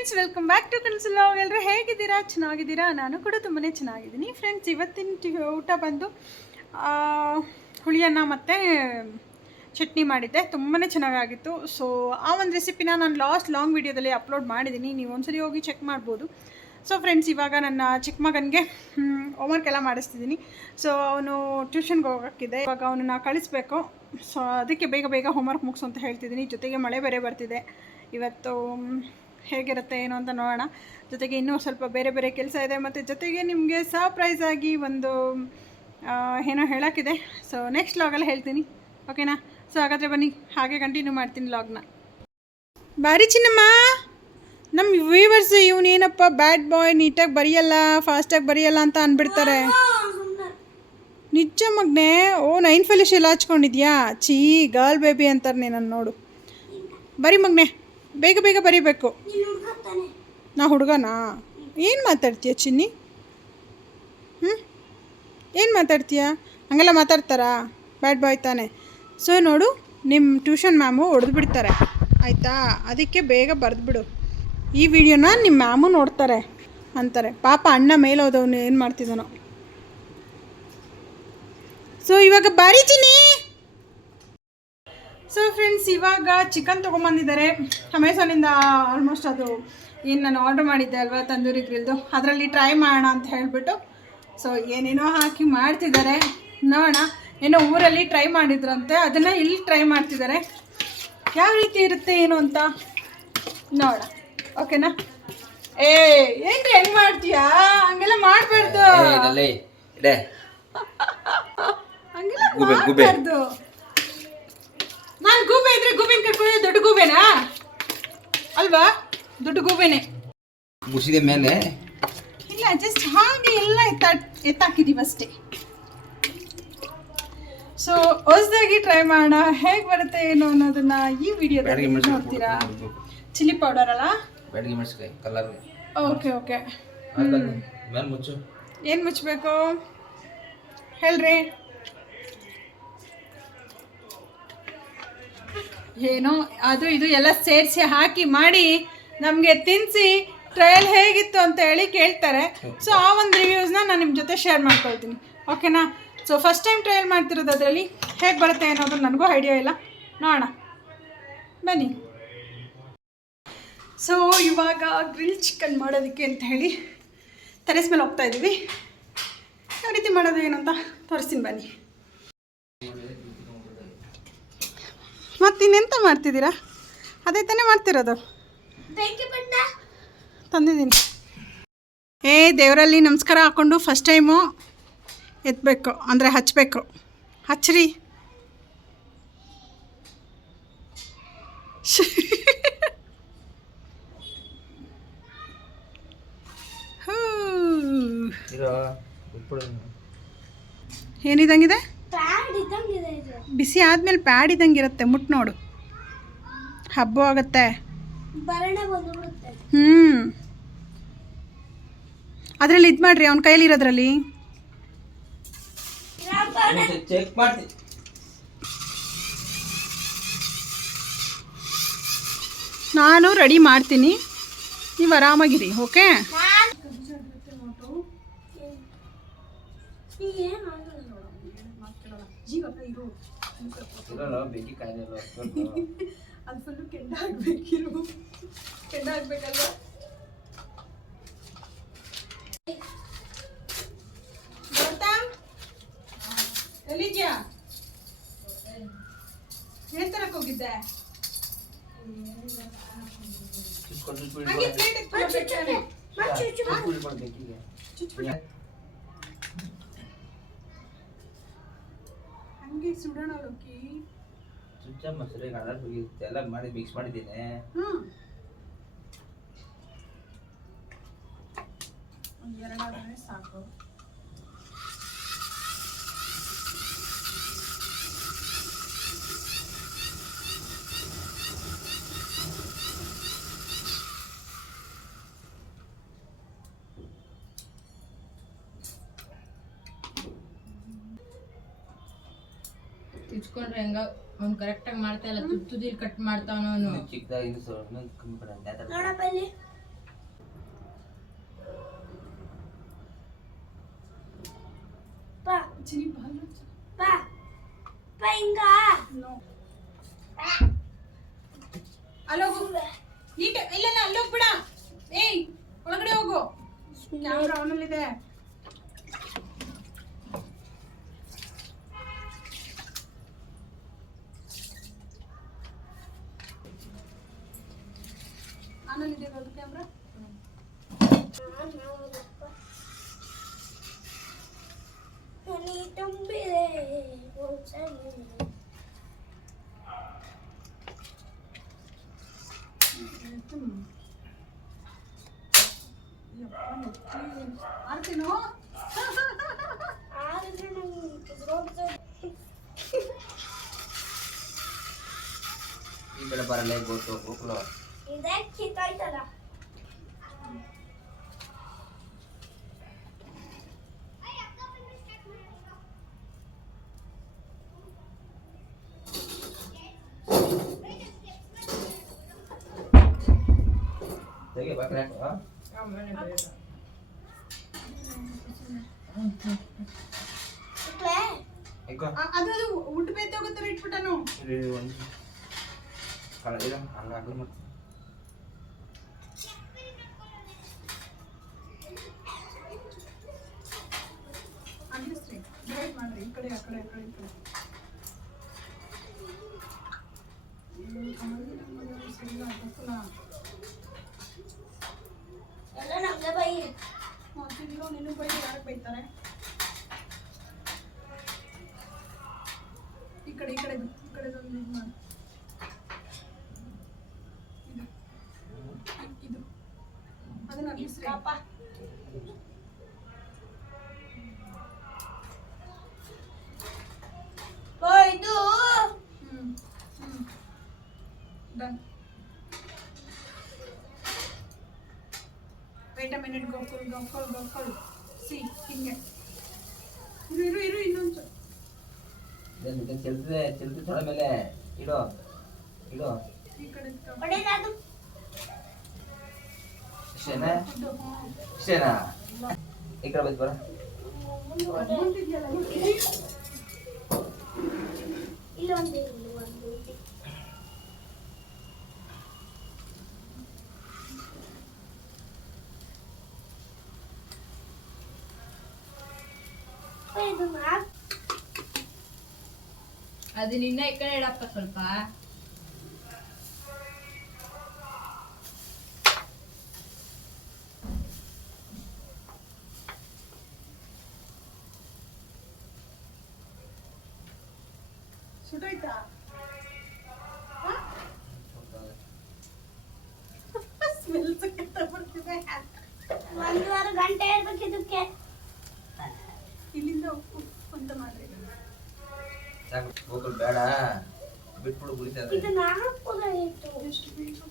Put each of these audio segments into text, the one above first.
Friends, welcome back to ಕನಸು vlog. ಎಲ್ಲರೂ ಹೇಗಿದ್ದೀರಾ? ಚೆನ್ನಾಗಿದ್ದೀರಾ? ನಾನು ಕೂಡ ತುಂಬಾ ಚೆನ್ನಾಗಿದ್ದೀನಿ ಫ್ರೆಂಡ್ಸ್. ಇವತ್ತಿನ ಊಟ ಬಂದು ಹುಳಿಯನ್ನ ಮತ್ತು ಚಟ್ನಿ ಮಾಡಿದ್ದೆ. ತುಂಬಾ ಚೆನ್ನಾಗಿತ್ತು. ಸೊ ಆ ಒಂದು ರೆಸಿಪಿನ ನಾನು ಲಾಂಗ್ ವೀಡಿಯೋದಲ್ಲಿ ಅಪ್ಲೋಡ್ ಮಾಡಿದ್ದೀನಿ. ನೀವು ಒಂದ್ಸರಿ ಹೋಗಿ ಚೆಕ್ ಮಾಡ್ಬೋದು. ಸೊ ಫ್ರೆಂಡ್ಸ್, ಇವಾಗ ನನ್ನ ಚಿಕ್ಕ ಮಗನಿಗೆ ಹೋಮ್ವರ್ಕ್ ಎಲ್ಲ ಮಾಡಿಸ್ತಿದ್ದೀನಿ. ಸೊ ಅವನು ಟ್ಯೂಷನ್ಗೆ ಹೋಗೋಕ್ಕಿದೆ. ಇವಾಗ ಅವನನ್ನು ಕಳಿಸ್ಬೇಕು. ಸೊ ಅದಕ್ಕೆ ಬೇಗ ಹೋಮ್ವರ್ಕ್ ಮುಗಿಸು ಅಂತ ಹೇಳ್ತಿದ್ದೀನಿ. ಜೊತೆಗೆ ಮಳೆ ಬೇರೆ ಬರ್ತಿದೆ. ಇವತ್ತು ಹೇಗಿರುತ್ತೆ ಏನು ಅಂತ ನೋಡೋಣ. ಜೊತೆಗೆ ಇನ್ನೂ ಸ್ವಲ್ಪ ಬೇರೆ ಕೆಲಸ ಇದೆ. ಮತ್ತು ಜೊತೆಗೆ ನಿಮಗೆ ಸರ್ಪ್ರೈಸ್ ಆಗಿ ಒಂದು ಏನೋ ಹೇಳೋಕ್ಕಿದೆ. ಸೊ ನೆಕ್ಸ್ಟ್ ಲಾಗಲ್ಲಿ ಹೇಳ್ತೀನಿ, ಓಕೆನಾ? ಸೊ ಹಾಗಾದರೆ ಬನ್ನಿ, ಹಾಗೆ ಕಂಟಿನ್ಯೂ ಮಾಡ್ತೀನಿ ಲಾಗ್ನ. ಬಾರಿ ಚಿನ್ನಮ್ಮ, ನಮ್ಮ ವ್ಯೂವರ್ಸ್ ಇವನೇನಪ್ಪ ಬ್ಯಾಡ್ ಬಾಯ್, ನೀಟಾಗಿ ಬರೆಯಲ್ಲ, ಫಾಸ್ಟಾಗಿ ಬರೆಯಲ್ಲ ಅಂತ ಅಂದ್ಬಿಡ್ತಾರೆ. ನಿಜ ಮಗನೇ. ಓ 9 ಫೆಲಿಶ್ ಎಲ್ಲ ಹಚ್ಕೊಂಡಿದ್ಯಾ? ಚೀ, ಗರ್ಲ್ ಬೇಬಿ ಅಂತಾರೆ ನಾನು. ನೋಡು, ಬರಿ ಮಗನೇ, ಬೇಗ ಬರೀಬೇಕು. ನಾ ಹುಡುಗನಾ? ಏನು ಮಾತಾಡ್ತೀಯ ಚಿನ್ನಿ? ಏನು ಮಾತಾಡ್ತೀಯ? ಹಂಗೆಲ್ಲ ಮಾತಾಡ್ತಾರಾ? ಬ್ಯಾಡ್ ಬಾಯ್ ತಾನೆ. ಸೊ ನೋಡು, ನಿಮ್ಮ ಟ್ಯೂಷನ್ ಮ್ಯಾಮು ಹೊಡೆದು ಬಿಡ್ತಾರೆ, ಆಯಿತಾ? ಅದಕ್ಕೆ ಬೇಗ ಬರೆದ್ಬಿಡು. ಈ ವಿಡಿಯೋನ ನಿಮ್ಮ ಮ್ಯಾಮು ನೋಡ್ತಾರೆ ಅಂತಾರೆ. ಪಾಪ ಅಣ್ಣ ಮೇಲೆ ಹೋದವನು ಏನು ಮಾಡ್ತಿದ್ದಾನೋ. ಸೊ ಇವಾಗ ಬಾರಿ ಚಿನ್ನಿ. ಸೊ ಫ್ರೆಂಡ್ಸ್, ಇವಾಗ ಚಿಕನ್ ತೊಗೊಂಬಂದಿದ್ದಾರೆ ಅಮೆಝಾನಿಂದ. ಆಲ್ಮೋಸ್ಟ್ ಅದು ಏನು ನಾನು ಆರ್ಡ್ರ್ ಮಾಡಿದ್ದೆ ಅಲ್ವಾ, ತಂದೂರಿ ಗ್ರಿಲ್ದು, ಅದರಲ್ಲಿ ಟ್ರೈ ಮಾಡೋಣ ಅಂತ ಹೇಳಿಬಿಟ್ಟು ಸೊ ಏನೇನೋ ಹಾಕಿ ಮಾಡ್ತಿದ್ದಾರೆ. ನೋಡೋಣ, ಏನೋ ಊರಲ್ಲಿ ಟ್ರೈ ಮಾಡಿದ್ರಂತೆ, ಅದನ್ನು ಇಲ್ಲಿ ಟ್ರೈ ಮಾಡ್ತಿದ್ದಾರೆ. ಯಾವ ರೀತಿ ಇರುತ್ತೆ ಏನು ಅಂತ ನೋಡೋಣ, ಓಕೆನಾ? ಏನ್ರಿ ಹೆಂಗೆ ಮಾಡ್ತೀಯಾ? ಹಂಗೆಲ್ಲ ಮಾಡಬಾರ್ದು, ಹಂಗೆಲ್ಲ ಮಾಡಬಾರ್ದು. ನಾನು ಗೂಬೆ ಇದ್ರೆ ಗೂಬೆನ ಕಟ್ಕೊಳ್ಳಿ. ದೊಡ್ಡ ಗೂಬೆನಾ ಅಲ್ವಾ? ದೊಡ್ಡ ಗೂಬೆನೆ ಮುಸಿದ ಮೇಲೆ ಇಲ್ಲ, ಜಸ್ಟ್ ಹಾಗೆ ಎಲ್ಲ ಎತ್ತಾಕಿದೀವಿ ಅಷ್ಟೇ. ಸೊ ಹೊಸದಾಗಿ ಟ್ರೈ ಮಾಡೋಣ, ಹೇಗೆ ಬರುತ್ತೆ ಏನು ಅನ್ನೋದನ್ನ ಈ ವಿಡಿಯೋದಲ್ಲಿ ನೋಡ್ತೀರಾ. ಚಿಲ್ಲಿ ಪೌಡರ್ ಅಲ್ಲ, ಓಕೆ. ಏನು ಮುಚ್ಚಬೇಕು ಹೇಳ್ರಿ? ಏನೋ ಅದು ಇದು ಎಲ್ಲ ಸೇರಿಸಿ ಹಾಕಿ ಮಾಡಿ ನಮಗೆ ತಿನ್ನಿಸಿ ಟ್ರಯಲ್ ಹೇಗಿತ್ತು ಅಂತ ಹೇಳಿ ಕೇಳ್ತಾರೆ. ಸೊ ಆ ಒಂದು ರಿವ್ಯೂಸ್ನ ನಾನು ನಿಮ್ಮ ಜೊತೆ ಶೇರ್ ಮಾಡ್ಕೊಳ್ತೀನಿ, ಓಕೆನಾ? ಸೊ ಫಸ್ಟ್ ಟೈಮ್ ಟ್ರಯಲ್ ಮಾಡ್ತಿರೋದು, ಅದರಲ್ಲಿ ಹೇಗೆ ಬರುತ್ತೆ ಅನ್ನೋದು ನನಗೂ ಐಡಿಯಾ ಇಲ್ಲ. ನೋಡೋಣ ಬನ್ನಿ. ಸೊ ಇವಾಗ ಗ್ರಿಲ್ ಚಿಕನ್ ಮಾಡೋದಕ್ಕೆ ಅಂತ ಹೇಳಿ ಟೆರೆಸ್ ಮೇಲೆ ಹೋಗ್ತಾ ಇದ್ದೀವಿ. ಯಾವ ರೀತಿ ಮಾಡೋದು ಏನು ಅಂತ ತೋರಿಸ್ತೀನಿ ಬನ್ನಿ. ಮತ್ತಿನ್ನೆಂತ ಮಾಡ್ತಿದ್ದೀರಾ? ಅದೇ ತಾನೇ ಮಾಡ್ತಿರೋದು. ತಂದಿದ್ದೀನಿ. ದೇವರಲ್ಲಿ ನಮಸ್ಕಾರ ಹಾಕ್ಕೊಂಡು ಫಸ್ಟ್ ಟೈಮು ಎತ್ತಬೇಕು, ಅಂದರೆ ಹಚ್ಚಬೇಕು. ಹಚ್ಚ್ರಿ. ಏನಿದಂಗಿದೆ? ಬಿಸಿ ಆದ್ಮೇಲೆ ಪ್ಯಾಡ್ ಇದ್ದಂಗೆ ಇರುತ್ತೆ, ಮುಟ್ಟು ನೋಡು, ಹಬ್ಬ ಆಗುತ್ತೆ. ಅದರಲ್ಲಿ ಇದು ಮಾಡ್ರಿ, ಅವನ ಕೈಯಲ್ಲಿ ಇರೋದ್ರಲ್ಲಿ. ನಾನು ರೆಡಿ ಮಾಡ್ತೀನಿ, ನೀವು ಆರಾಮಾಗಿರಿ, ಓಕೆ? ಅದು ಫುಲ್ಲು ಕೆಂಡ ಹಾಕ್ಬೇಕಿರು, ಕೆಂಡ ಹಾಕ್ಬೇಕಲ್ವ? ಎಲ್ಲಿದ್ಯಾ? ಏನ್ ತರಕ್ ಹೋಗಿದ್ದೆ? ಹಂಗೆ ಸುಡೋಣ ಲೋಕಿ. ಚುಚ್ಚ ಮೊಸರು ಎಲ್ಲ ಮಾಡಿ ಮಿಕ್ಸ್ ಮಾಡಿದ್ದೀನಿ. ಎರಡಾದ್ರೆ ಸಾಕು. ಇಚ್ಕೊಂಡ್ರೆ ಹೆಂಗ ಅವ್ನು ಕರೆಕ್ಟಾಗಿ ಮಾಡ್ತಾ ಇಲ್ಲ, ತುದಿಲಿ ಕಟ್ ಮಾಡ್ತಾವನು. ಚಿಕ್ಕದಾಗಿ ಚಿನಿ ಬಾಲ್ ಬಾ ಬಾ ಹಿಂಗ ನೋ ಅಲ್ಲೋಗು ನೀಟ್ ಇಲ್ಲ ಅಲ್ಲೋಗ್ಬಿಡ ಏಯ್ ಒಳಗಡೆ ಹೋಗು ಕ್ಯಾಮ್ರಾ ಆನಲ್ಲಿದೆ ಆನಲ್ಲಿದೆ ಅದು ಕ್ಯಾಮ್ರಾ ಹನಿ ತುಂಬಿದೆ ಒಂದ್ಸಲಿ ಆರ್ತಿನೋ ಆದ್ರೆ ನಂಗೆ ರೋಡ್ ಈ ಕಡೆ ಬರಲ್ಲ ಗೊತ್ತು ಹೋಗ್ಲೋ ಇದೇ ಕಿತ್ತಾಯ್ತಲ್ಲ ತೆಗೆ ಬಾಕ್ರೆ ಇಕ್ಲೆ ಅದು ಊಟ ಬೇತೆ ಹೋಗುತ್ತಾರೆ ಇಟ್ಬಿಟ್ಟನು ಒಂದು ಕಳ ಇಲ್ಲ ಹಂಗೆ ಹಾಕೋದು ಮತ್ತೆ ಅಂಟಿಸ್ರಿ ಡಿವೈಡ್ ಮಾಡ್ರಿ ಈ ಕಡೆ ಆ ಕಡೆ ಆ ಕಡೆ ಈ ಕಡೆ ಎಲ್ಲ ನಮ್ಗೆ ಬೈ ತಿಂಗಳು ನಿನ್ನ ಬೈ ಯಾರಿಗೆ ಬೈತಾರೆ ಈ ಕಡೆ ಒಂದು ಇದು ಮಾಡಿ ಇದು ಅದನ್ನ ಅಂಟಿಸ್ರಿ ಪಾಪ ಓ ಇದು ಡನ್ ವೇಟ್ ಅ ಮಿನಿಟ್ ಗೋಫಲ್ ಸಿ ಹಿಂಗೆ ಇರು ಇನ್ನೊಂದು ಚೆಲ್ತಿದೆ ತೊಳೆ ಮೇಲೆ ಇಡೋ ಈ ಕಡೆ ಒಳ್ಳೇದಾದ್ರು ಇಷ್ಟೇನಾ ಈ ಕಡೆ ಬಂದು ಬರ ಇಲ್ಲೊಂದು ಇದು ಅದು ನಿನ್ನ ಈ ಕಡೆ ಇಡಪ್ಪ ಸ್ವಲ್ಪ ಸುಟಾಯ್ತಾ ಸ್ಮೆಲ್ ಸಕ್ಕತ್ತ ಬರ್ತಿದೆ 1.5 ಗಂಟೆ ಇರ್ಬೇಕು ಇದಕ್ಕೆ ಇಲ್ಲಿಂದ ಅಂತ ಮಾಡ್ರಿ ಸಾಕು ಹೋಗಲ್ ಬೇಡ ಬಿಟ್ಬಿಡು ಕುಡಿತದೆ ಇದು ನಾಲ್ಕು ಎಷ್ಟು ಬೇಕು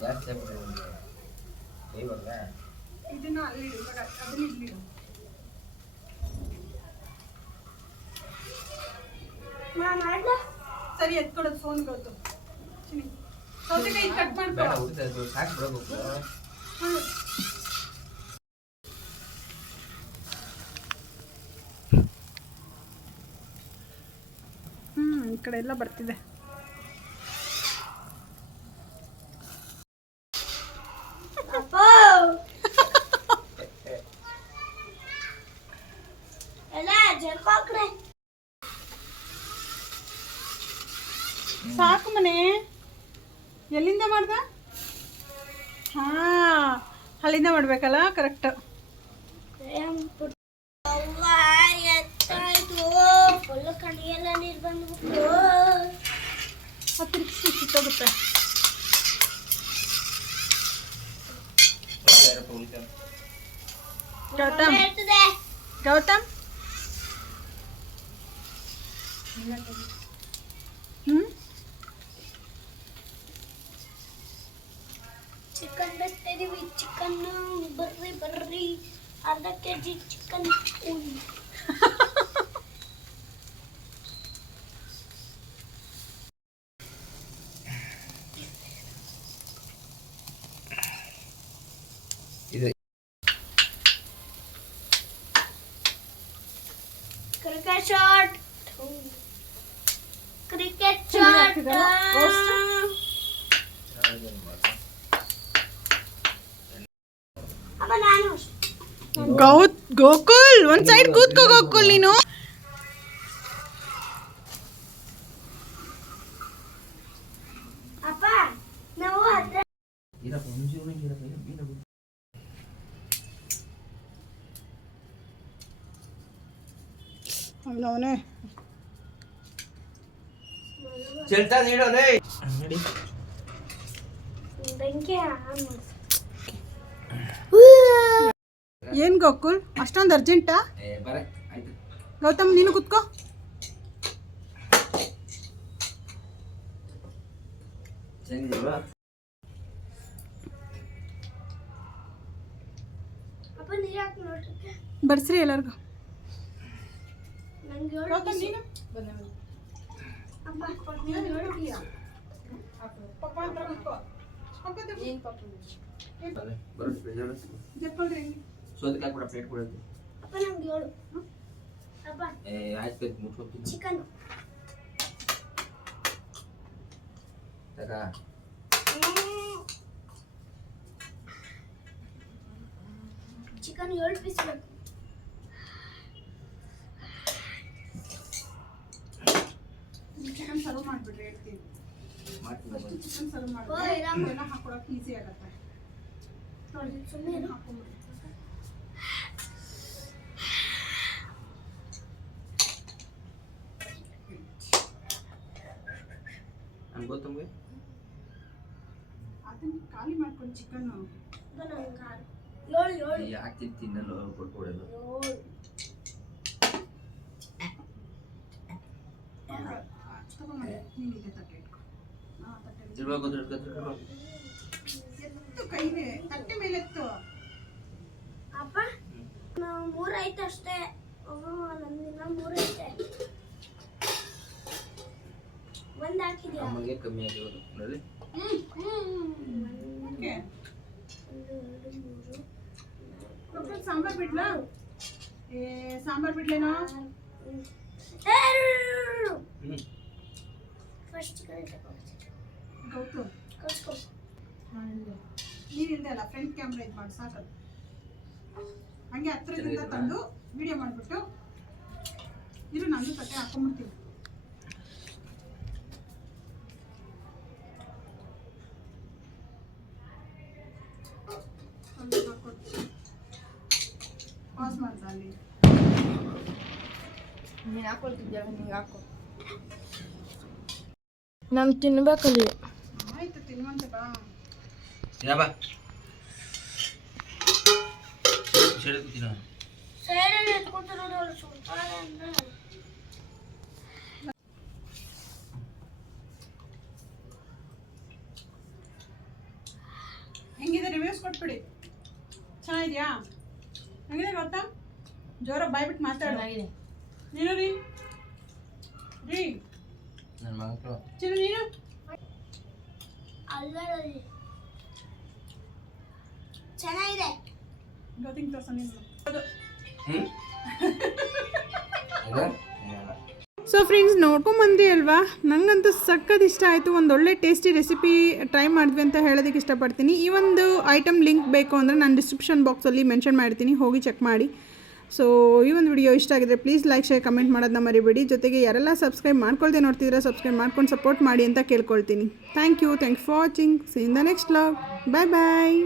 ಜಾಸ್ತಿ ಆಗ್ಬಿಡುತ್ತೆ ಇವಾಗ ಇದನ್ನ ಅಲ್ಲಿ ಇವಾಗ ಅದನ್ನ ಇಲ್ಲಿಡು ಮಾಡ್ಲಾ ಸರಿ ಎತ್ಕೊಡೋದು ಫೋನ್ ಗೊತ್ತು ಸೌತೆಕಾಯಿ ಕಟ್ ಮಾಡ್ಕೊ ಬೇಡ ಉಳಿತದೆ ಸಾಕು ಬಿಡಬೇಕು ಈ ಕಡೆ ಎಲ್ಲ ಬರ್ತಿದೆ ಅಪ್ಪ ಎಲ್ಲ ಜರ್ಕೋಕ್ರೆ ಸಾಕು ಮನೆ ಎಲ್ಲಿಂದ ಮಾಡ್ದ ಹಾ ಅಲ್ಲಿಂದ ಮಾಡ್ಬೇಕಲ್ಲ ಕರೆಕ್ಟ್ ಅವ್ವ ಎತ್ತಾಯ್ತು ಫುಲ್ ಕಣಿಯೆಲ್ಲ ನೀರು ಬಂದ್ಬಿಟ್ಟು ಹತ್ತಿರ ಸಿಕ್ಕೋಗುತ್ತೆ ಗೌತಮ್ ಹೇಳ್ತದೆ ಗೌತಮ್ ಚಿಕನ್ ಬೆತ್ತಿದೀವಿ ಚಿಕನ್ ಬರ್ರಿ ಅರ್ಧ ಕೆಜಿ ಚಿಕನ್ ಇದು ಕ್ರಿಕೆಟ್ ಶಾಟ್ ಕ್ರಿಕೆಟ್ ಶಾಟ್ ಅಮ್ಮ ನಾನು ಗೋಕುಲ್ ಒಂದ್ ಸೈಡ್ ಕೂತ್ಕೋ ಗೋಕುಲ್ ನೀನು. ಅಪ್ಪ ನಾವು ಹತ್ರ ಇರಪ್ಪ ಮುಂಚೆ ಇರಪ್ಪ ಮೀನು ಅವನೇ ಚೆಲ್ತಾ ನೀಡೋದೇ ನೋಡಿ ಬೆಂಕಿ ಆನ್ ಮಾಡು. ಏನ್ ಗೋಕುಲ್ ಅಷ್ಟೊಂದು ಅರ್ಜೆಂಟಾ? ಬರ ಆಯ್ತು ಗೌತಮ್ ನೀನು ಕೂತ್ಕೋ. ಚೆನ್ನಾಗಿಲ್ವಾ? ಅಪ್ಪ ನೀರು ಹಾಕಿ ನೋಡ್ರಿ ಬರ್ಸ್ರಿ ಎಲ್ಲರಿಗೂ. ನಂಗೆ ಹೇಳು ಗೌತಮ್ ನೀನು ಅಪ್ಪ ನೀನು ಹೇಳ್ತೀಯ ಪಪ್ಪ ಹತ್ರ ಕೂತ್ಕೋ. ಏನ್ ಪಾಪ ಅದೇ ಬರೋ ಸ್ಪೆಷಲ್ ಜಪ್ಕೊಳ್ರಿ. ಸೋದಕ್ಕೆ ಹಾಕ್ಬಿಡ ಪ್ಲೇಟ್ ಕೊಡೋದು. ಅಪ್ಪ ನಂಗೆ ಹೇಳು ಅಪ್ಪ ಆಯ್ತು ಮುಟ್ಕೊತೀನಿ ಚಿಕನ್ ತಗ ಚಿಕನ್ 7 ಪೀಸ್ ಬೇಕು. ಚಿಕನ್ ಸರ್ವ್ ಮಾಡ್ಬಿಡ್ರಿ ಹೇಳ್ತೀನಿ. ಮಾಡ್ತೀನಿ ಚಿಕನ್ ಸರ್ವ್ ಓ, ಮಾಡಿದ್ರೆ ಇರಮ್ಮ. ಎಲ್ಲ ಹಾಕೊಳಕ್ಕೆ ಈಸಿ ಆಗುತ್ತೆ. ನೋಡಿ ಸುಮ್ಮನೆ ಹಾಕೊಂಬಿಡಿ. ನಂಗೆ ಗೊತ್ತಂಗೆ ಅದನ್ನ ಖಾಲಿ ಮಾಡ್ಕೊಂಡು ಚಿಕನ್ ನಂಗೆ 7 ಯಾಕೆ ತಿನ್ನಲು ಕೊಟ್ಕೊಡೋದು ತಗೊಂಡ್ಬಂದೆ. ನೀನು ಇದೆ ತಟ್ಟೆ ಇಟ್ಕೊ. ತಟ್ಟೆ ತಿರ್ಬೇಕು ಎತ್ತು ಕೈಗೆ ತಟ್ಟೆ ಮೇಲೆ ಎತ್ತು. ಅಪ್ಪ ನಾವು 3 ಐತೆ ಅಷ್ಟೇ. ನಮ್ದಿನ್ನ 3 ಐತೆ. ಒಂದು ಹಾಕಿದ್ಯಾ? ನಮಗೆ ಕಮ್ಮಿ ಆಗಿರೋದು ನೋಡಿ ಓಕೆ 1 2 3 ಗೋಕುಲ್ ಸಾಂಬಾರ್ ಬಿಡ್ಲಾ? ಸಾಂಬಾರ್ ಬಿಡ್ಲೇನೋ? ಫಸ್ಟ್ ಚಿಕನ್ ಗೌತಮ್ ಕಳ್ಸ್ಕೊ. ನೀನಿಲ್ದೆ ಅಲ್ಲ ಫ್ರಂಟ್ ಕ್ಯಾಮ್ರಾ ಇದು ಮಾಡಿ ಸಾಕದು. ಹಂಗೆ ಹತ್ರದಿಂದ ತಂದು ವಿಡಿಯೋ ಮಾಡಿಬಿಟ್ಟು ಇರು ನಂದು ತಟ್ಟೆ ಹಾಕೊಂಡ್ಬಿಡ್ತೀನಿ. ಪಾಸ್ ಮಾಡ್ತಾ ಅಲ್ಲಿ ನೀನ್ ಹಾಕೊಳ್ತಿದ್ಯಲ್ಲ ನಿಂಗೆ ಹಾಕೋ. ನಾನು ತಿನ್ಬೇಕಲ್ಲಿ. ಆಯ್ತು ತಿನ್ನುವಂತೆ ಬಾ. ಯಾಬಾ ಸೆಳೆದ್ಬಿಟ್ಟಿನ ಸೈಡಲ್ಲಿ ಎತ್ಕೊತಿರೋದು ಅವ್ರು ಸುಡ್ತಾರೆ ಅಂದ್ರೆ ಹೆಂಗಿದೆ ರಿವ್ಯೂಸ್ ಕೊಟ್ಬಿಡಿ. ಚೆನ್ನಾಗಿದ್ಯಾ? ಹೆಂಗಿದೆ ಗೊತ್ತಾ? ಜೋರ ಬಾಯ್ಬಿಟ್ಟು ಮಾತಾಡು. ಚೆನ್ನಾಗಿದೆ. ನೀನು ರೀ ರೀ ನನ್ನ ಮಕ್ಕಳು ಚಿನ್ನು ನೀನು ಅಲ್ಲರಲ್ಲಿ ಚೆನ್ನಾಗಿದೆ. ಗೊತ್ತಿಂಗ್ ತೋರ್ಸ ನೀನು. ಸೊ ಫ್ರೆಂಡ್ಸ್ ನೋಡ್ಕೊಂಬಂದ್ರಿ ಅಲ್ವಾ? ನನಗಂತೂ ಸಖತ್ ಇಷ್ಟ ಆಯಿತು. ಒಂದು ಒಳ್ಳೆ ಟೇಸ್ಟಿ ರೆಸಿಪಿ ಟ್ರೈ ಮಾಡಿದ್ವಿ ಅಂತ ಹೇಳೋದಕ್ಕೆ ಇಷ್ಟಪಡ್ತೀನಿ. ಈ ಒಂದು ಐಟಮ್ ಲಿಂಕ್ ಬೇಕು ಅಂದರೆ ನಾನು ಡಿಸ್ಕ್ರಿಪ್ಷನ್ ಬಾಕ್ಸಲ್ಲಿ ಮೆನ್ಷನ್ ಮಾಡ್ತೀನಿ, ಹೋಗಿ ಚೆಕ್ ಮಾಡಿ. ಸೊ ಈ ಒಂದು ವಿಡಿಯೋ ಇಷ್ಟ ಆಗಿದ್ರೆ ಪ್ಲೀಸ್ ಲೈಕ್ ಶೇರ್ ಕಮೆಂಟ್ ಮಾಡೋದನ್ನ ಮರಿಬೇಡಿ. ಜೊತೆಗೆ ಯಾರೆಲ್ಲ ಸಬ್ಸ್ಕ್ರೈಬ್ ಮಾಡ್ಕೊಳ್ದೆ ನೋಡ್ತಿದ್ರೆ ಸಬ್ಸ್ಕ್ರೈಬ್ ಮಾಡ್ಕೊಂಡು ಸಪೋರ್ಟ್ ಮಾಡಿ ಅಂತ ಕೇಳ್ಕೊಳ್ತೀನಿ. Thank you for watching. See in the next vlog. Bye bye.